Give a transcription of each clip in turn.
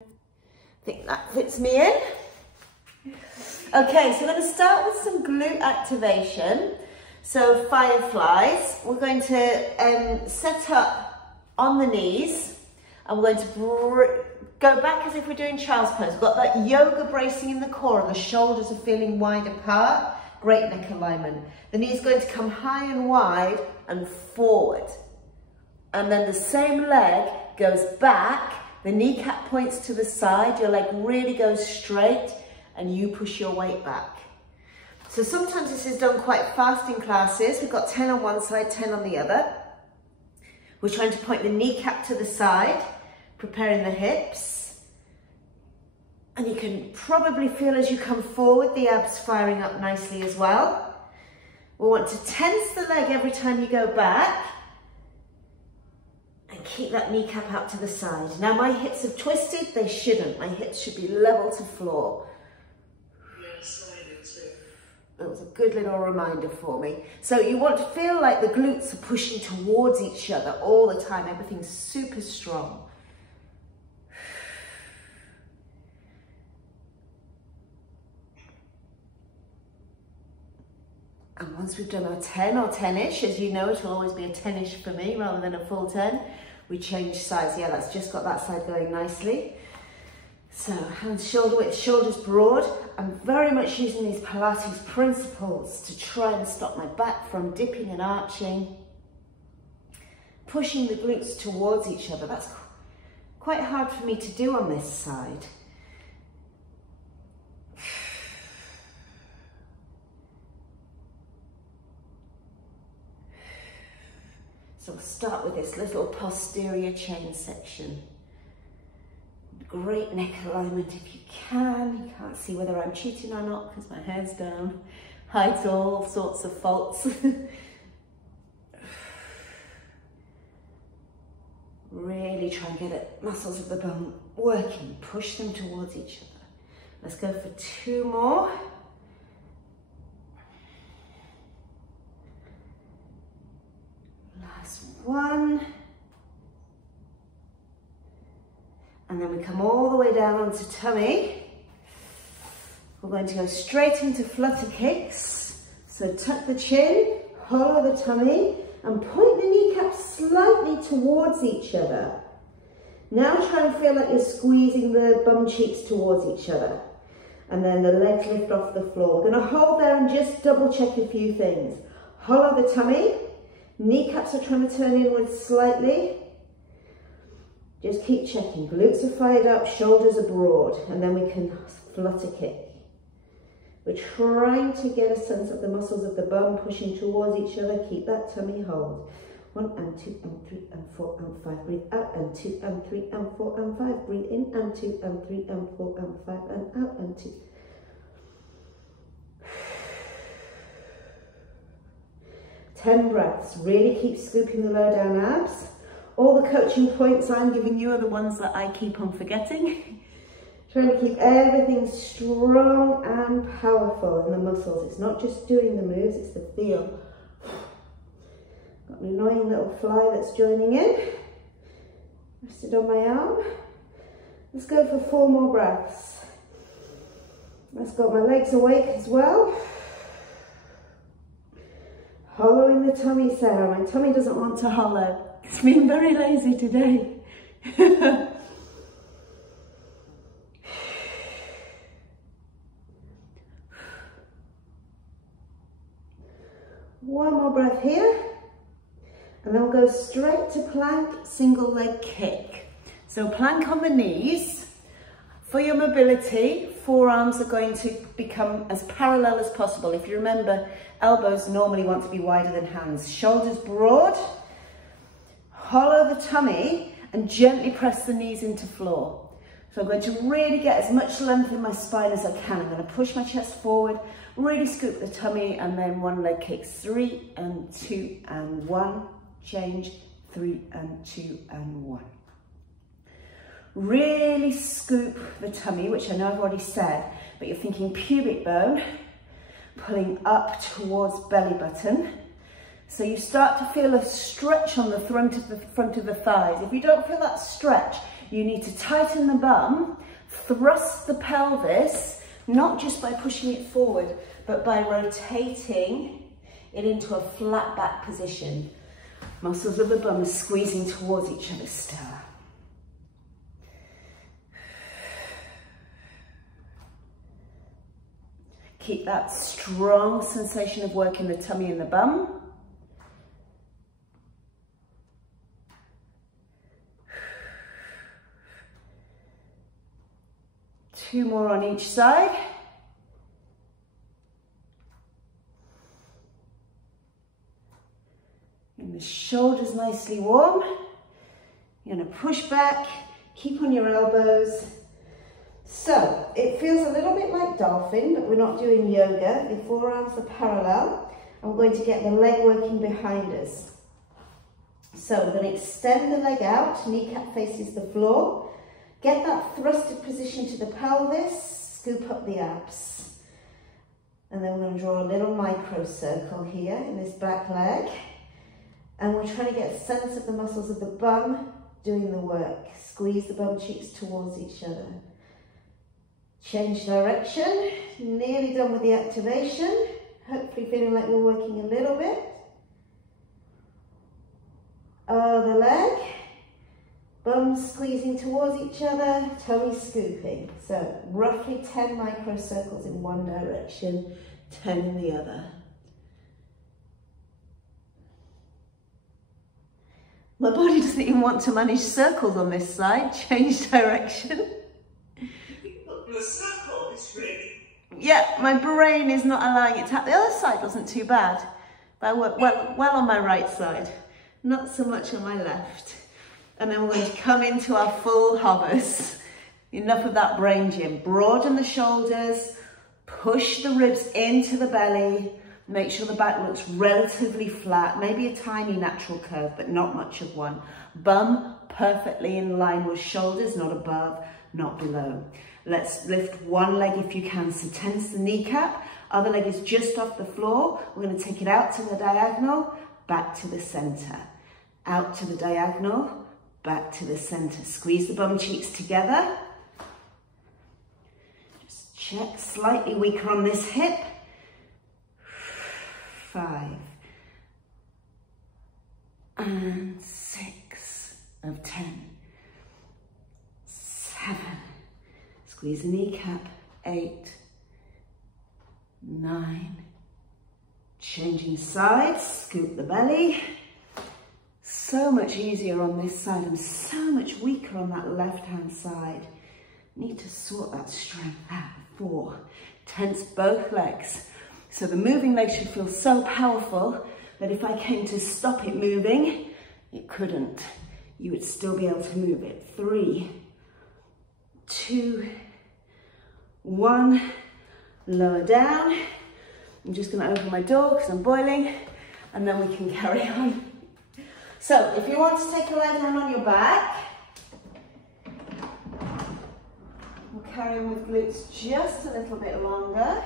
I think that fits me in. Okay, so we're going to start with some glute activation. So fireflies, we're going to set up on the knees, and we're going to go back as if we're doing child's pose. We've got that yoga bracing in the core and the shoulders are feeling wide apart. Great neck alignment. The knee is going to come high and wide and forward. And then the same leg goes back, the kneecap points to the side, your leg really goes straight, and you push your weight back. So sometimes this is done quite fast in classes. We've got 10 on one side, 10 on the other. We're trying to point the kneecap to the side, preparing the hips. And you can probably feel as you come forward, the abs firing up nicely as well. We want to tense the leg every time you go back. And keep that kneecap out to the side. Now my hips have twisted, they shouldn't. My hips should be level to floor. That was a good little reminder for me. So you want to feel like the glutes are pushing towards each other all the time. Everything's super strong. And once we've done our 10 or 10-ish, as you know, it'll always be a 10-ish for me rather than a full 10. We change sides. Yeah, that's just got that side going nicely. So hands shoulder width, shoulders broad. I'm very much using these Pilates principles to try and stop my back from dipping and arching. Pushing the glutes towards each other. That's quite hard for me to do on this side. So we'll start with this little posterior chain section. Great neck alignment if you can. You can't see whether I'm cheating or not because my hair's down. Hides all sorts of faults. Really try and get it, muscles of the bone working. Push them towards each other. Let's go for 2 more. Last one. And then we come all the way down onto tummy. We're going to go straight into flutter kicks. So tuck the chin, hollow the tummy, and point the kneecaps slightly towards each other. Now try and feel like you're squeezing the bum cheeks towards each other. And then the legs lift off the floor. We're going to hold there and just double check a few things. Hollow the tummy. Kneecaps are trying to turn inwards slightly. Just keep checking. Glutes are fired up, shoulders are broad, and then we can flutter kick. We're trying to get a sense of the muscles of the bum pushing towards each other. Keep that tummy hold. 1 and 2 and 3 and 4 and 5. Breathe out and 2 and 3 and 4 and 5. Breathe in and 2 and 3 and 4 and 5 and out and 2. 10 breaths. Really keep scooping the lower down abs. All the coaching points I'm giving you are the ones that I keep on forgetting. Trying to keep everything strong and powerful in the muscles. It's not just doing the moves, it's the feel. Got an annoying little fly that's joining in. Rested on my arm. Let's go for 4 more breaths. Let's got my legs awake as well. Hollowing the tummy, Sarah. My tummy doesn't want to hollow. It's been very lazy today. One more breath here. And then we'll go straight to plank, single leg kick. So plank on the knees. For your mobility, forearms are going to become as parallel as possible. If you remember, elbows normally want to be wider than hands. Shoulders broad. Hollow the tummy and gently press the knees into floor. So I'm going to really get as much length in my spine as I can. I'm going to push my chest forward, really scoop the tummy, and then 1 leg kicks. 3 and 2 and 1. Change. 3 and 2 and 1. Really scoop the tummy, which I know I've already said, but you're thinking pubic bone, pulling up towards belly button. So you start to feel a stretch on the front of the thighs. If you don't feel that stretch, You need to tighten the bum, thrust the pelvis, not just by pushing it forward, but by rotating it into a flat back position. Muscles of the bum are squeezing towards each other still. Keep that strong sensation of work in the tummy and the bum. Two more on each side. And the shoulders nicely warm. You're going to push back, keep on your elbows. So it feels a little bit like dolphin, but we're not doing yoga. The forearms are parallel. I'm going to get the leg working behind us. So we're going to extend the leg out, kneecap faces the floor. Get that thrusted position to the pelvis, scoop up the abs. And then we're going to draw a little micro circle here in this back leg. And we're trying to get a sense of the muscles of the bum doing the work. Squeeze the bum cheeks towards each other. Change direction, nearly done with the activation. Hopefully feeling like we're working a little bit. Other leg. Bums squeezing towards each other, tummy scooping. So roughly 10 microcircles in one direction, 10 in the other. My body doesn't even want to manage circles on this side. Change direction. The circle is really... Yeah, my brain is not allowing it to happen. The other side wasn't too bad. But I worked well on my right side, not so much on my left. And then we're going to come into our full hovers. Enough of that brain gym. Broaden the shoulders, push the ribs into the belly, make sure the back looks relatively flat, maybe a tiny natural curve, but not much of one. Bum perfectly in line with shoulders, not above, not below. Let's lift one leg if you can, so tense the kneecap. Other leg is just off the floor. We're going to take it out to the diagonal, back to the center. Out to the diagonal, back to the center. Squeeze the bum cheeks together. Just check, slightly weaker on this hip. 5 and 6 of 10. 7. Squeeze the kneecap. 8, 9. Changing sides, scoop the belly. So much easier on this side. I'm so much weaker on that left-hand side. Need to sort that strength out. 4. Tense both legs. So the moving leg should feel so powerful that if I came to stop it moving, it couldn't. You would still be able to move it. 3, 2, 1. Lower down. I'm just going to open my door because I'm boiling, and then we can carry on. So if you want to take a lie down on your back, we'll carry on with glutes just a little bit longer,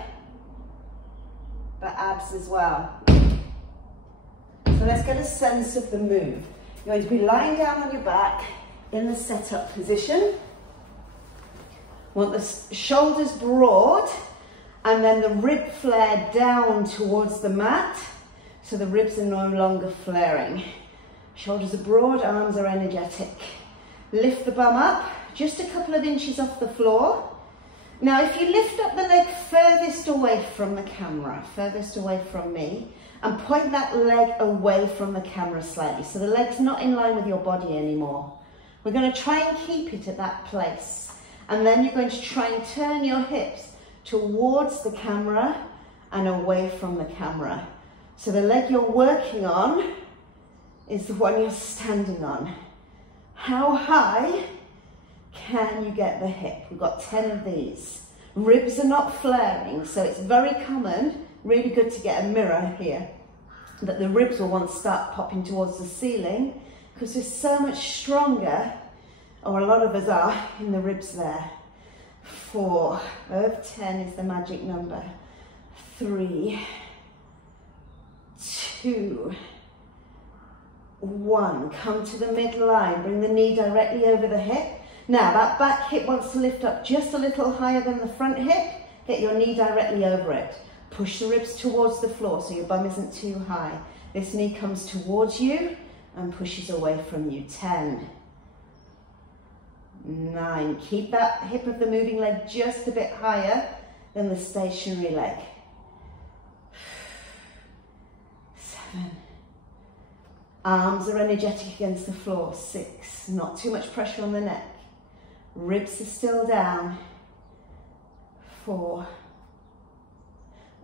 but abs as well. So let's get a sense of the move. You're going to be lying down on your back in the setup position. Want the shoulders broad, and then the rib flare down towards the mat, so the ribs are no longer flaring. Shoulders are broad, arms are energetic. Lift the bum up, just a couple of inches off the floor. Now, if you lift up the leg furthest away from the camera, furthest away from me, and point that leg away from the camera slightly, so the leg's not in line with your body anymore. We're going to try and keep it at that place. And then you're going to try and turn your hips towards the camera and away from the camera. So the leg you're working on is the one you're standing on. How high can you get the hip? We've got 10 of these. Ribs are not flaring, so it's very common, really good to get a mirror here, that the ribs will want to start popping towards the ceiling because we're so much stronger, or a lot of us are, in the ribs there. 4 of 10 is the magic number. 3, 2, 1. Come to the midline. Bring the knee directly over the hip. Now that back hip wants to lift up just a little higher than the front hip. Get your knee directly over it. Push the ribs towards the floor so your bum isn't too high. This knee comes towards you and pushes away from you. 10, 9, keep that hip of the moving leg just a bit higher than the stationary leg. 7, arms are energetic against the floor. 6, not too much pressure on the neck. Ribs are still down. 4,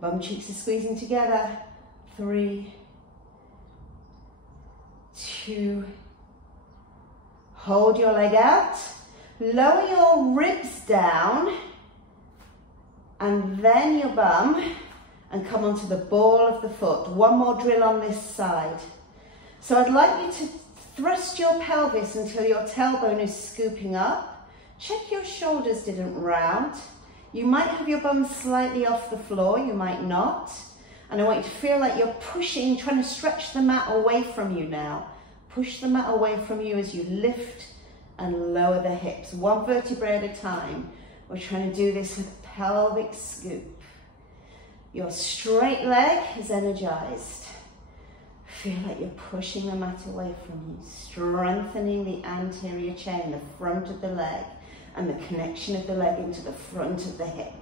bum cheeks are squeezing together. 3, 2, hold your leg out. Lower your ribs down and then your bum and come onto the ball of the foot. One more drill on this side. So I'd like you to thrust your pelvis until your tailbone is scooping up. Check your shoulders didn't round. You might have your bum slightly off the floor, you might not. And I want you to feel like you're pushing, trying to stretch the mat away from you now. Push the mat away from you as you lift and lower the hips, one vertebrae at a time. We're trying to do this with a pelvic scoop. Your straight leg is energized. Feel like you're pushing the mat away from you, strengthening the anterior chain, the front of the leg, and the connection of the leg into the front of the hip.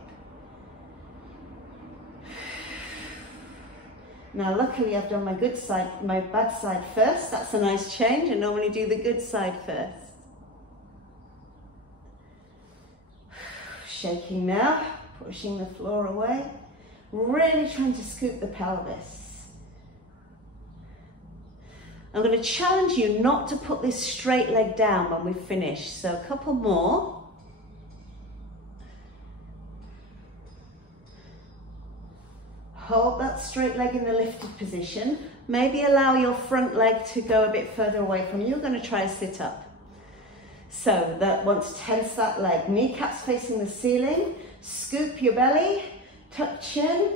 Now luckily I've done my good side, my bad side first. That's a nice change. I normally do the good side first. Shaking now, pushing the floor away. Really trying to scoop the pelvis. I'm going to challenge you not to put this straight leg down when we finish. So a couple more. Hold that straight leg in the lifted position. Maybe allow your front leg to go a bit further away from you. You're going to try a sit up. So that wants to tense that leg. Kneecaps facing the ceiling. Scoop your belly. Tuck chin.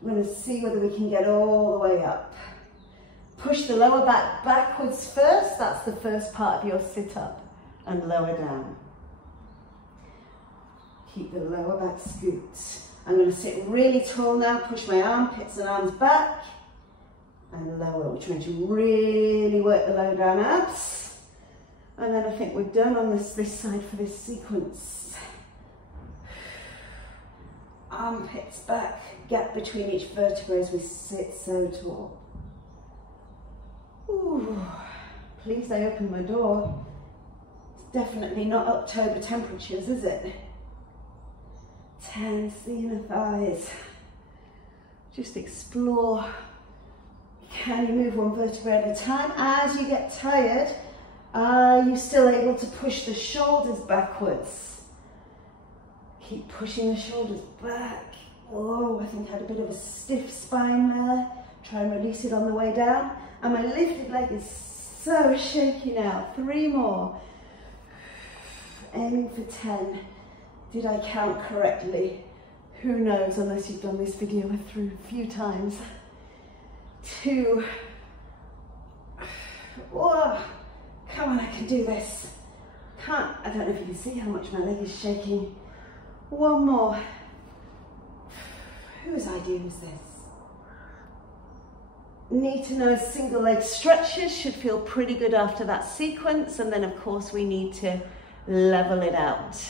We're going to see whether we can get all the way up. Push the lower back backwards first. That's the first part of your sit up. And lower down. Keep the lower back scooped. I'm going to sit really tall now, push my armpits and arms back and lower. We're trying to really work the low down abs. And then I think we're done on this side for this sequence. Armpits back, gap between each vertebra as we sit so tall. Ooh, please I opened my door. It's definitely not October temperatures, is it? Tense the inner thighs. Just explore. Can you move one vertebra at a time? As you get tired, are you still able to push the shoulders backwards? Keep pushing the shoulders back. Oh, I think I had a bit of a stiff spine there. Try and release it on the way down. And my lifted leg is so shaky now. 3 more. Aiming for 10. Did I count correctly? Who knows, unless you've done this video through a few times. 2. Whoa. Come on, I can do this. I don't know if you can see how much my leg is shaking. 1 more. Whose idea was this? Need to know single leg stretches should feel pretty good after that sequence. And then of course we need to level it out.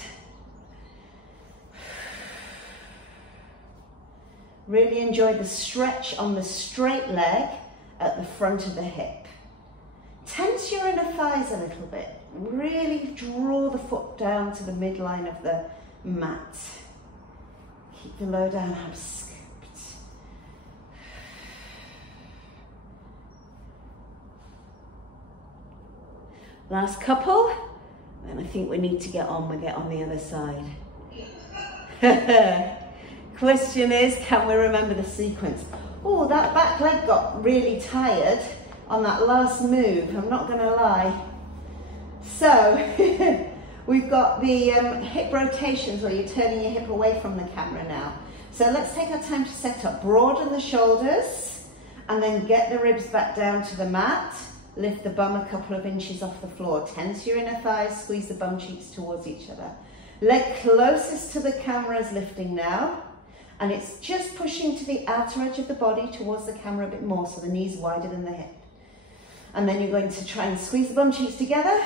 Really enjoy the stretch on the straight leg at the front of the hip. Tense your inner thighs a little bit. Really draw the foot down to the midline of the mat. Keep the low down abs scooped. Last couple. Then I think we need to get on with it on the other side. Question is, can we remember the sequence? Oh, that back leg got really tired on that last move, I'm not going to lie. So, we've got the hip rotations where you're turning your hip away from the camera now. So let's take our time to set up. Broaden the shoulders and then get the ribs back down to the mat. lift the bum a couple of inches off the floor. Tense your inner thighs, squeeze the bum cheeks towards each other. Leg closest to the camera is lifting now. And it's just pushing to the outer edge of the body towards the camera a bit more, so the knee's wider than the hip. And then you're going to try and squeeze the bum cheeks together.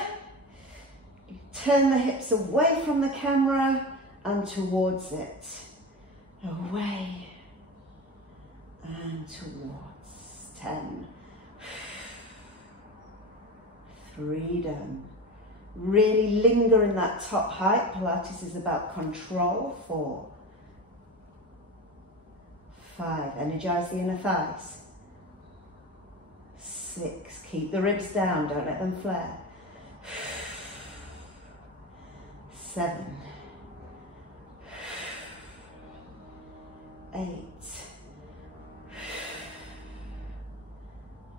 Turn the hips away from the camera and towards it. Away and towards. 10. 3 done. Really linger in that top height. Pilates is about control. 4. 5. Energize the inner thighs. 6. Keep the ribs down. Don't let them flare. 7. 8.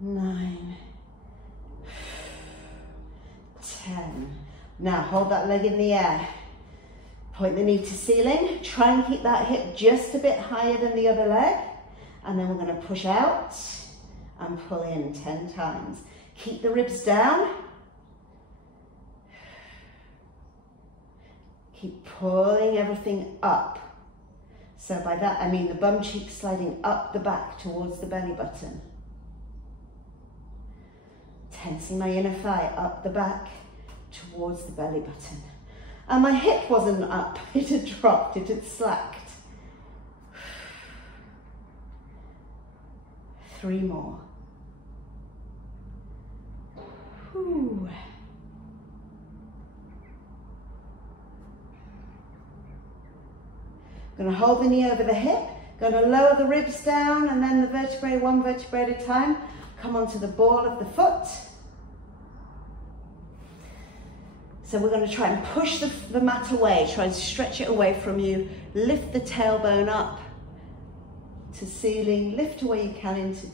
9. 10. Now hold that leg in the air. Point the knee to ceiling. Try and keep that hip just a bit higher than the other leg. And then we're going to push out and pull in 10 times. Keep the ribs down. Keep pulling everything up. So by that I mean the bum cheek sliding up the back towards the belly button. Tensing my inner thigh up the back towards the belly button. And my hip wasn't up, it had dropped, it had slacked. 3 more. Whew. Going to hold the knee over the hip, going to lower the ribs down and then the vertebrae, 1 vertebrae at a time. Come onto the ball of the foot. So we're going to try and push the mat away, try and stretch it away from you. Lift the tailbone up to ceiling, lift away you can into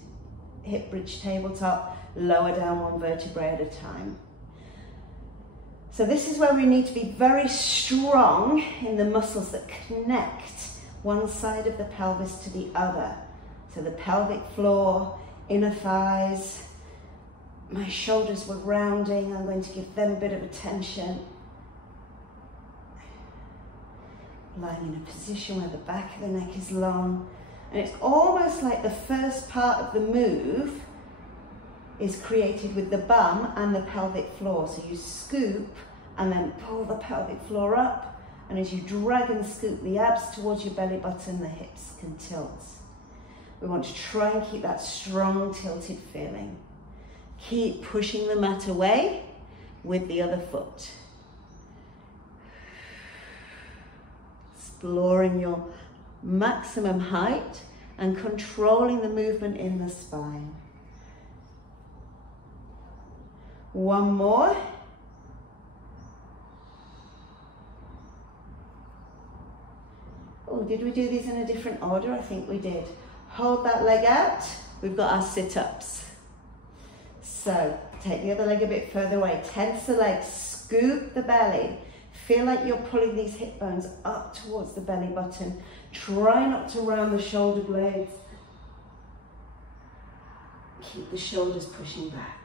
hip bridge tabletop, lower down 1 vertebrae at a time. So this is where we need to be very strong in the muscles that connect one side of the pelvis to the other. So the pelvic floor, inner thighs, my shoulders were rounding, I'm going to give them a bit of attention. Lying in a position where the back of the neck is long. And it's almost like the first part of the move is created with the bum and the pelvic floor. So you scoop and then pull the pelvic floor up. And as you drag and scoop the abs towards your belly button, the hips can tilt. We want to try and keep that strong tilted feeling. Keep pushing the mat away with the other foot. Exploring your maximum height and controlling the movement in the spine. 1 more. Oh, did we do these in a different order? I think we did. Hold that leg out. We've got our sit-ups. So take the other leg a bit further away. Tense the legs, scoop the belly. Feel like you're pulling these hip bones up towards the belly button. Try not to round the shoulder blades. Keep the shoulders pushing back.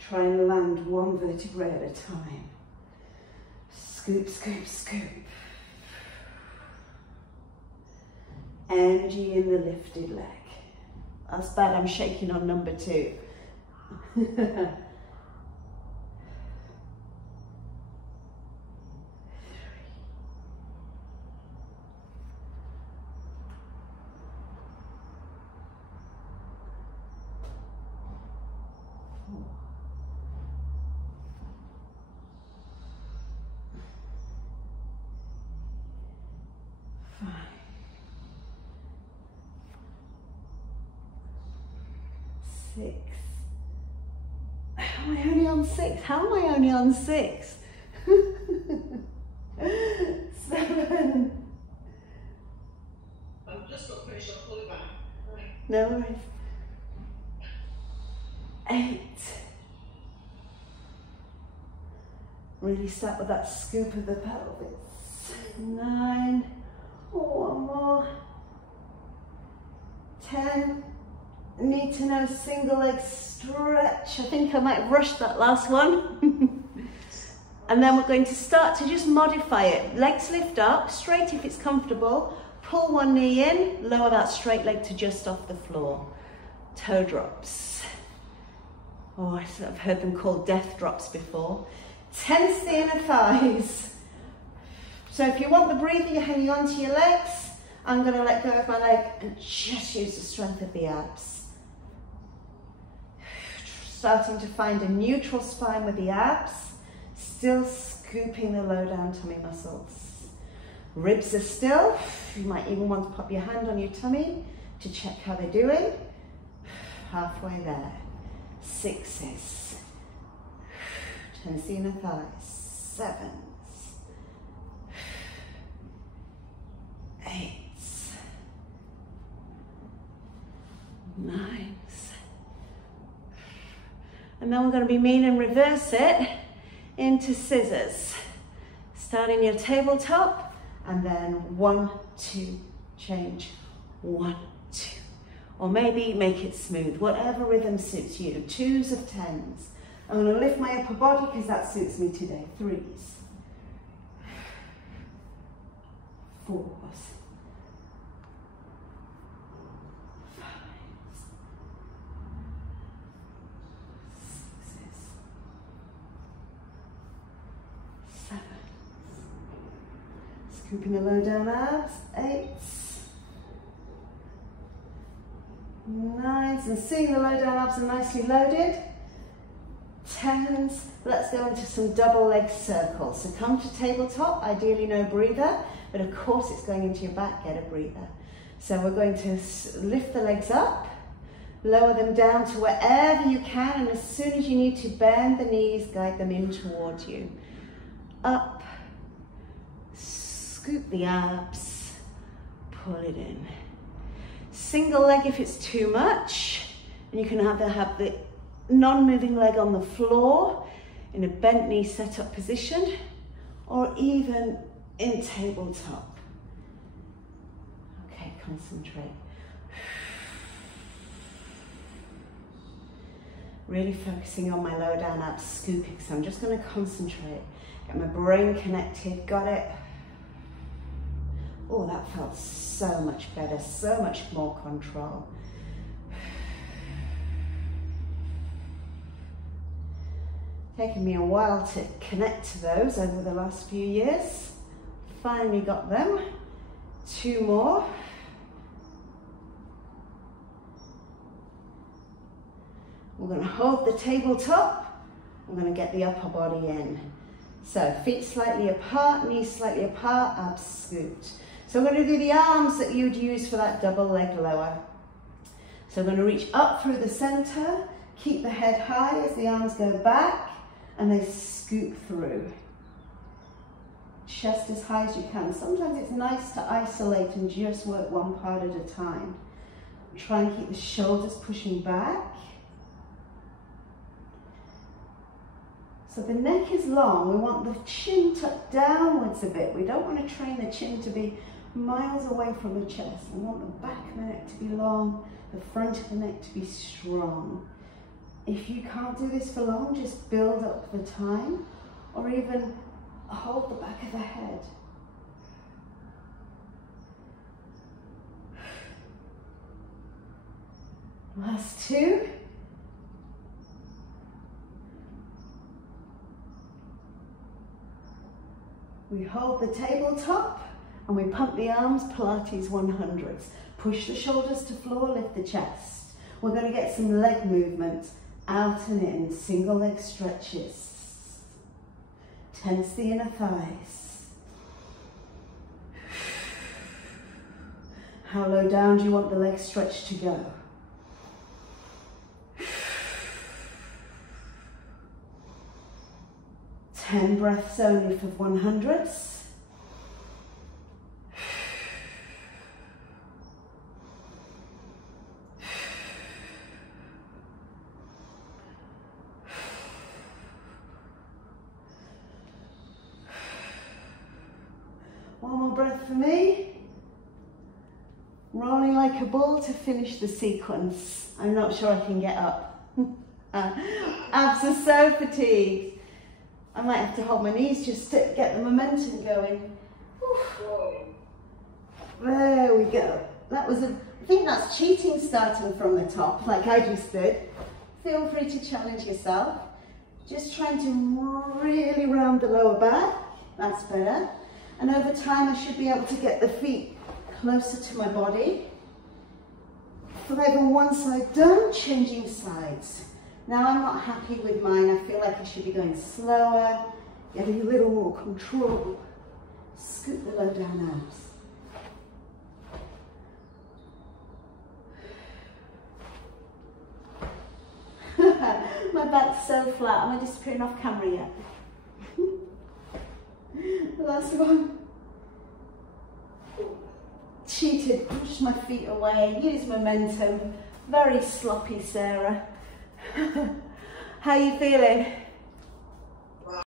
Try and land 1 vertebrae at a time. Scoop, scoop, scoop. Energy in the lifted leg. That's bad, I'm shaking on number 2. 5. 6. How am I only on 6? How am I only on 6? 7. I've just got finished, I'll pull it back. Right. No worries. 8. Really start with that scoop of the pelvis. 9. 1 more. 10. need to know single leg stretch. I think I might have rushed that last one. And then we're going to start to just modify it. Legs lift up, straight if it's comfortable. Pull one knee in, lower that straight leg to just off the floor. Toe drops. Oh, I've heard them called death drops before. Tense the inner thighs. So if you want the breather, you're hanging on to your legs. I'm going to let go of my leg and just use the strength of the abs. Starting to find a neutral spine with the abs. Still scooping the low down tummy muscles. Ribs are still. You might even want to pop your hand on your tummy to check how they're doing. Halfway there. Sixes. Tense the inner thighs. Sevens. Eights. Nines. And then we're going to be mean and reverse it into scissors. Start in your tabletop and then 1, 2, change. 1, 2. Or maybe make it smooth, whatever rhythm suits you. 2s of 10s. I'm going to lift my upper body because that suits me today. 3s. 4s. 5s. 6s. 7s. Scooping the low down abs. 8s. 9s, and seeing the low down abs are nicely loaded. 10s, let's go into some double leg circles. So come to tabletop, ideally no breather, but of course it's going into your back, get a breather. So we're going to lift the legs up, lower them down to wherever you can, and as soon as you need to bend the knees, guide them in towards you. Up, scoop the abs, pull it in. Single leg if it's too much, and you can either have the non-moving leg on the floor in a bent knee set up position, or even in tabletop. Okay, concentrate. Really focusing on my lower down abs, scooping, so I'm just going to concentrate, get my brain connected, got it. Oh, that felt so much better, so much more control. Taken me a while to connect to those over the last few years. Finally got them. 2 more. We're going to hold the tabletop. We're going to get the upper body in. So feet slightly apart, knees slightly apart, abs scooped. So we're going to do the arms that you'd use for that double leg lower. So I'm going to reach up through the center, keep the head high as the arms go back, and they scoop through. Chest as high as you can. Sometimes it's nice to isolate and just work one part at a time. Try and keep the shoulders pushing back. So the neck is long. We want the chin tucked downwards a bit. We don't want to train the chin to be miles away from the chest. We want the back of the neck to be long, the front of the neck to be strong. If you can't do this for long, just build up the time, or even hold the back of the head. Last 2. We hold the tabletop and we pump the arms, Pilates 100s. Push the shoulders to floor, lift the chest. We're going to get some leg movement, out and in, single leg stretches. Tense the inner thighs. How low down do you want the leg stretch to go? 10 breaths only for 100s. One more breath for me. rolling like a ball to finish the sequence. I'm not sure I can get up. Abs are so fatigued. I might have to hold my knees just to get the momentum going. There we go. That was I think that's cheating starting from the top, like I just did. Feel free to challenge yourself. Just trying to really round the lower back. That's better. And over time, I should be able to get the feet closer to my body. 5 on one side done, changing sides. Now I'm not happy with mine. I feel like I should be going slower, getting a little more control. Scoot the low down abs. My back's so flat. Am I disappearing off camera yet? Last one. Cheated, pushed my feet away, used momentum. Very sloppy, Sarah. How are you feeling?